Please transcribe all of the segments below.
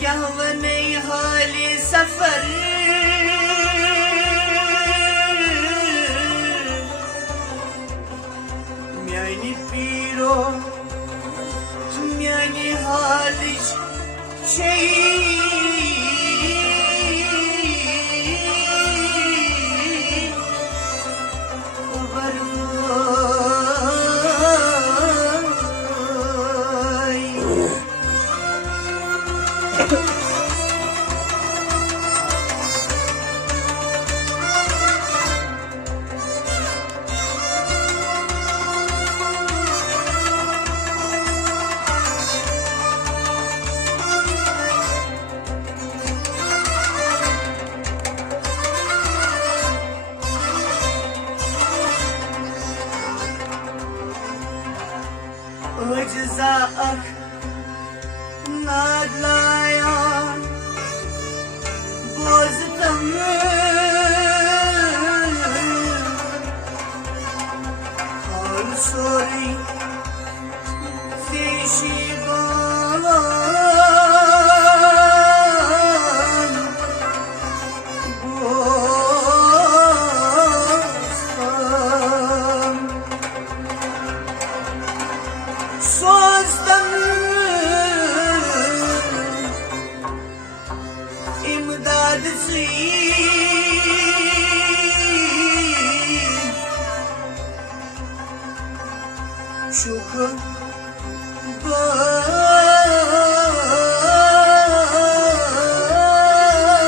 कहवने हाली सफर म्यानी पीरो म्यानी हालिश أجزاءك نادلايا بوزتم حال سوري زيشي بان بوزتم سوزدم امداد سی شکر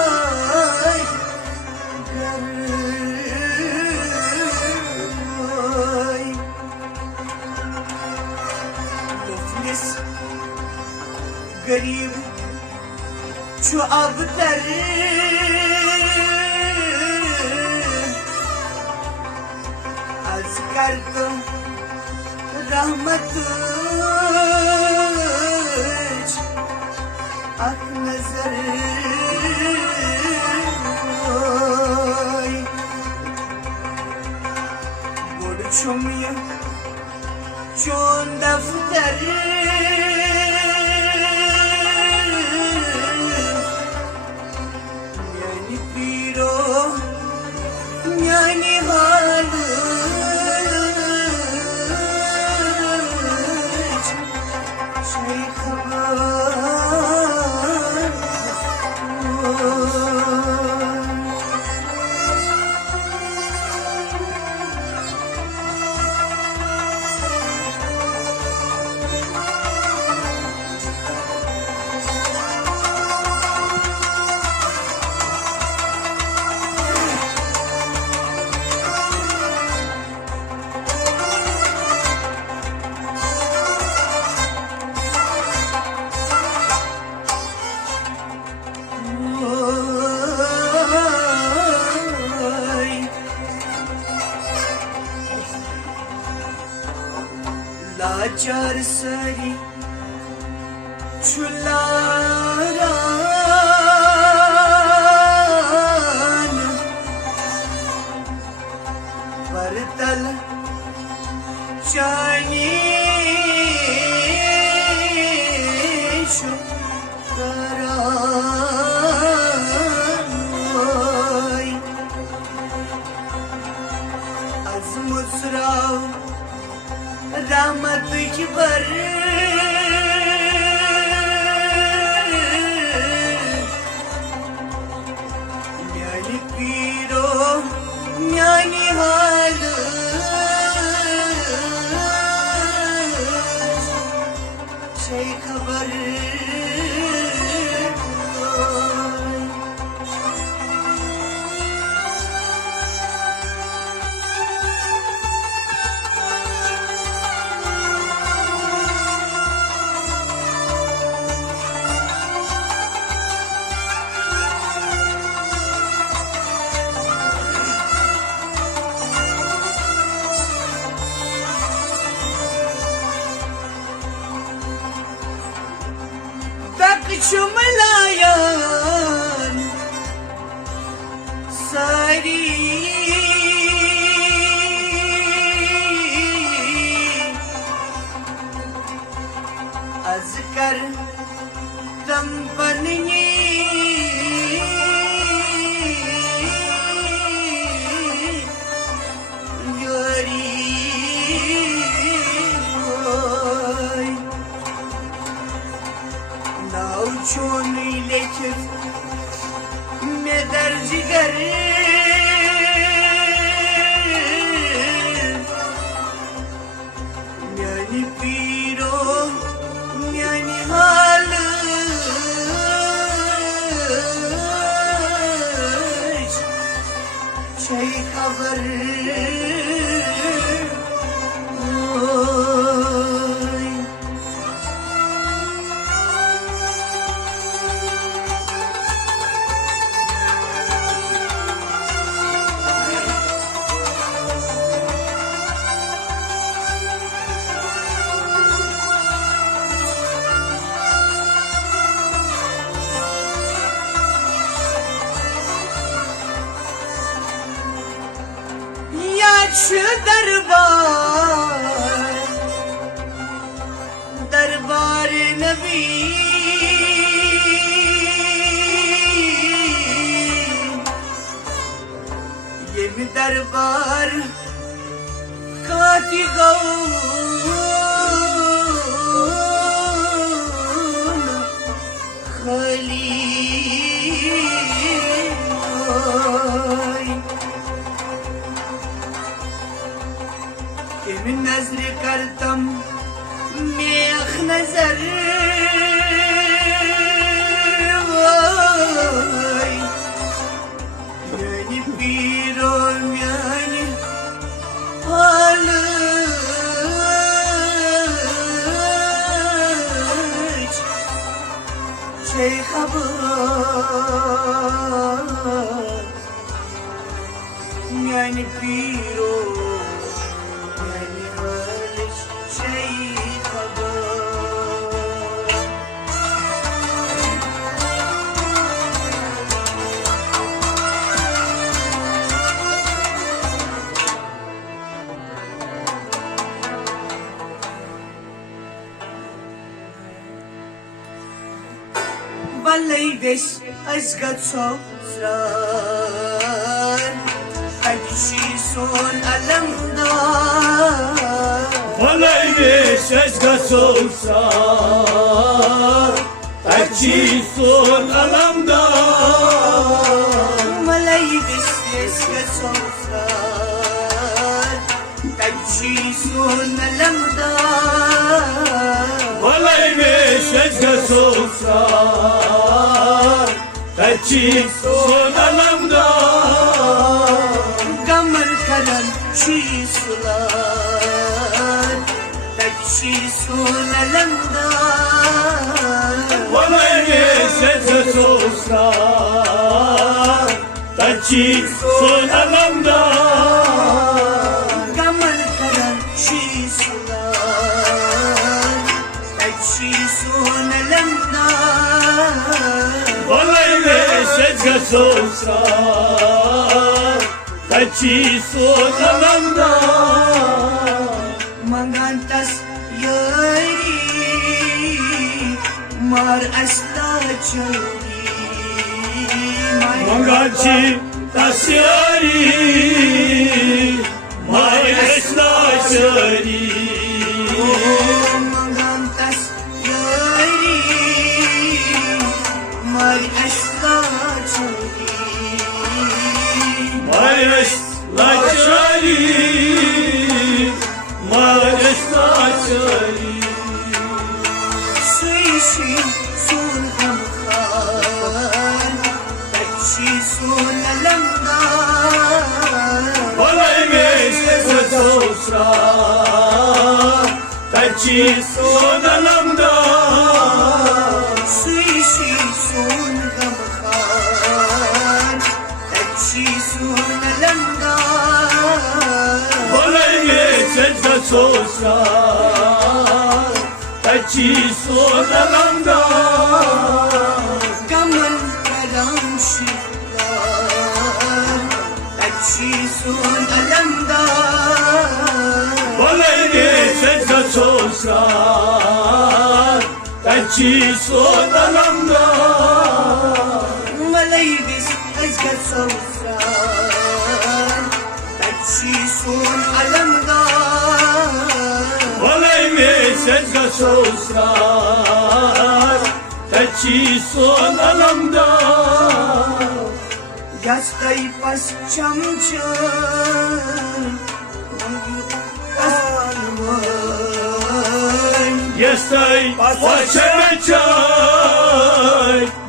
بای گرای مفلس غریب چو ابتر از کردم رحمت اک نظر بود چومیم چون دفتر میانی پیرو میانی حالج شی خبر लाचार सरी छुलारान परतल चानी शुकरान az musrav rahmat kibar myani piro myani hal şey khabar Çumlayan sari az kar دم بنی یاری وای ناو چونی لکت در جگر میانی پیرو میانی حالش چای خبر şu دربار نبی ये भी दरबार काती गौन खाली من نظر کرتم میخ نظر وای میانی پیرو میانی حالش چه خبر میانی پیرو Vallahi aşka çok zor Acı son alemdar Vallahi aşka çok zor Acı son alemdar Vallahi aşka çok zor Acı son alemdar Vallahi aşka çok zor Acı son alemdar Gamar karan şisular Acı son alemdar Vallahi aşka çok zor Acı son alemdar Gamar karan şisular Acı son alemdar Vallahi aşka çok zor Acı son alemdar Mangantas yari Mar asla çöri Mangaci tasyari Maesla şari Mangantas yari Mar asla çöri Maesla şari Maesla şari Suişi sun amkhan Takşi sun alemdar Vallahi meşte sosra Taçi son alemdar Suişi sun amkhan Takşi sun alemdar Vallahi meşte sosra Taçi son alemdar Gaman kalam şiflar Takşi sun alemdar Vallahi meşte sosra تچی سون علمدا ملیویس از گسوسران تچی سون علمدار ولیویس از گسوسران تچی سون علمدا یستای پس چمچن Jestaj pačemečaj,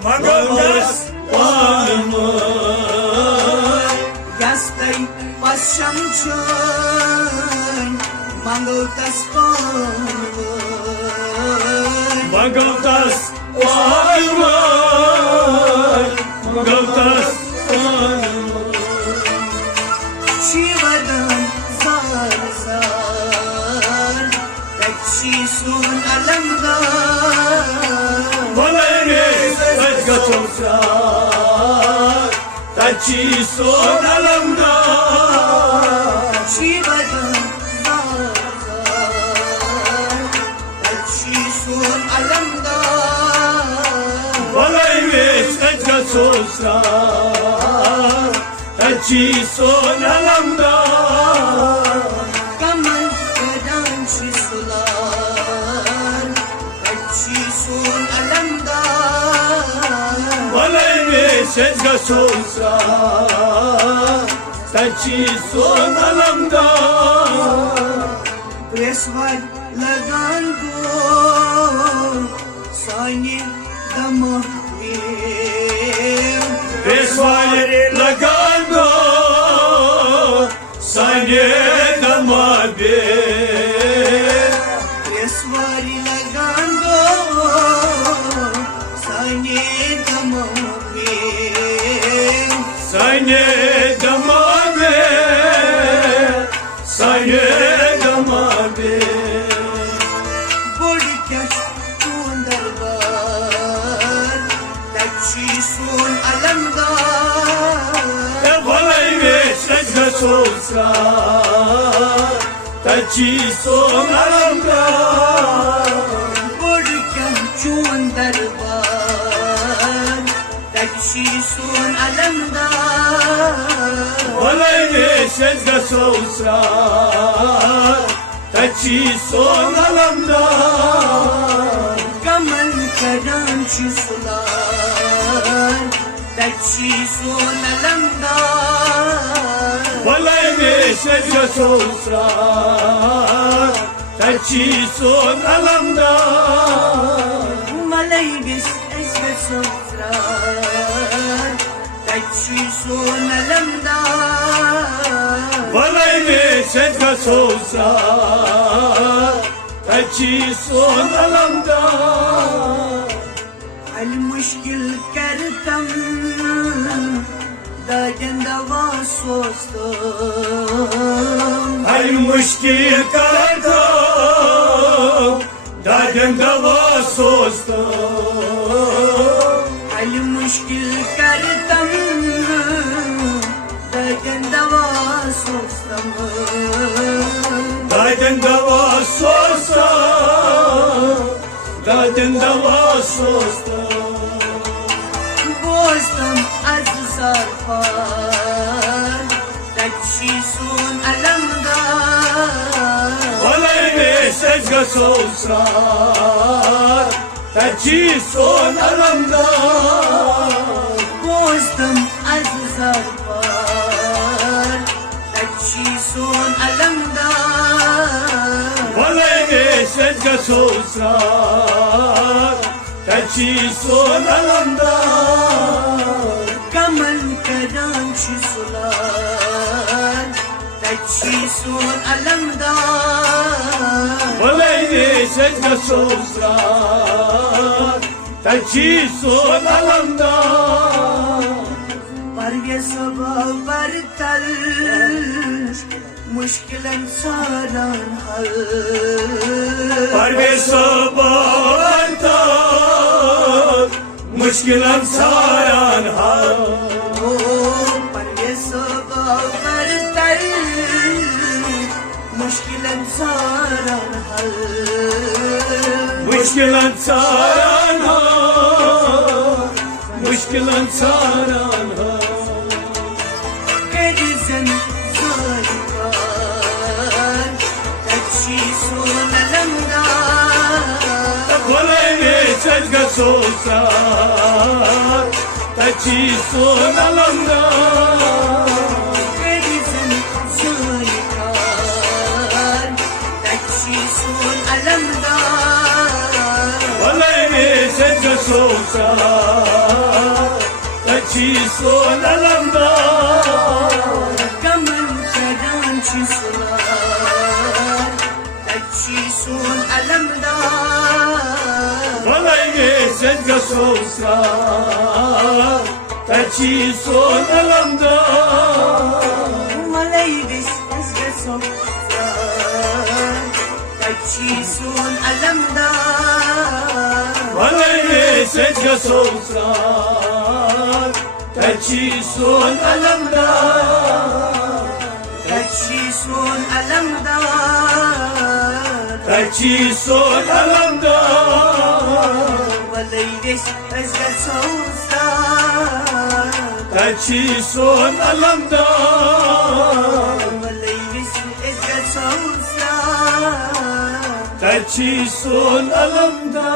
magodas panmaj. Yastay paşamçın Mangotas panmay Magodas panmay, magodas panmay. Şivadan zar zar Tekşi sun alamdar Valayvis ezgaçosar, taçi son alamda. Şivadan zar zar Tekşi sun alamdar Valayvis ezgaçosar, taçi son alamda. Kaman kadan şisular Tekşi sun alamdar Valayvis ezgaçosar, taçi son alamda. Presvar lagando Sani damahvim Pesvare lagando, sanye damabe. Presvar lagando Sani damahvim Sanye damabe, sanye damabe. Bolikash kundarbar Takshi sun alamdar Valayvis ezgaçosar, taçi son alamda. Bolikash kundarbar Takshi sun alamdar Valayvis ezgaçosar, taçi son alamda. Kaman karan şisular Takshi sun alamdar Valayvis ezgaçosar, taçi son alamda. Malayvis esve sofrar Takshi sun alamdar Valayvis ezgaçosar, taçi son alamda. المشكل كرتم داجن دوا سوستم Ay muşkil kartam, daden dava sostam. المشكل كرتم داجن دوا سوستم Daden dava sostam, daden dava sostam. بوستم از سرپار تکشی سون علمدار Valayvis ezgaçosar, taçi son alamda. بوستم از سرپار تکشی سون علمدار Valayvis ezgaçosar, taçi son alamda. كمن كدان شسولار تكشي سون علمدار Valayvis ezgaçosar, taçi son alamda. برگ سبا برتل مشکل سالان حل Parve sabantar, muşkilam saran hal. برگ سبا برتل مشکل سالان حل مشكلة صارنها مشكلة صارنها Gerizem zayıfar Taçi sonalamda ولا يسجى صوصا تجي صون الأمدا Gerizem zayıfar Taçi sonalamda ولا يسجى صوصا تجي صون الأمدا Kaman karan çisolar Taçi sonalamda ولا يسجى صوصا تجي صون الأمدا Malaydes ezge sofrar Taçi son alamda ولا يسجى صوصا تجي صون الأمدا Taçi son alamda تجي صون الأمدا Malaydes ezge sofrar تجي صون الأمدا Malaydes ezge sofrar تجي صون الأمدا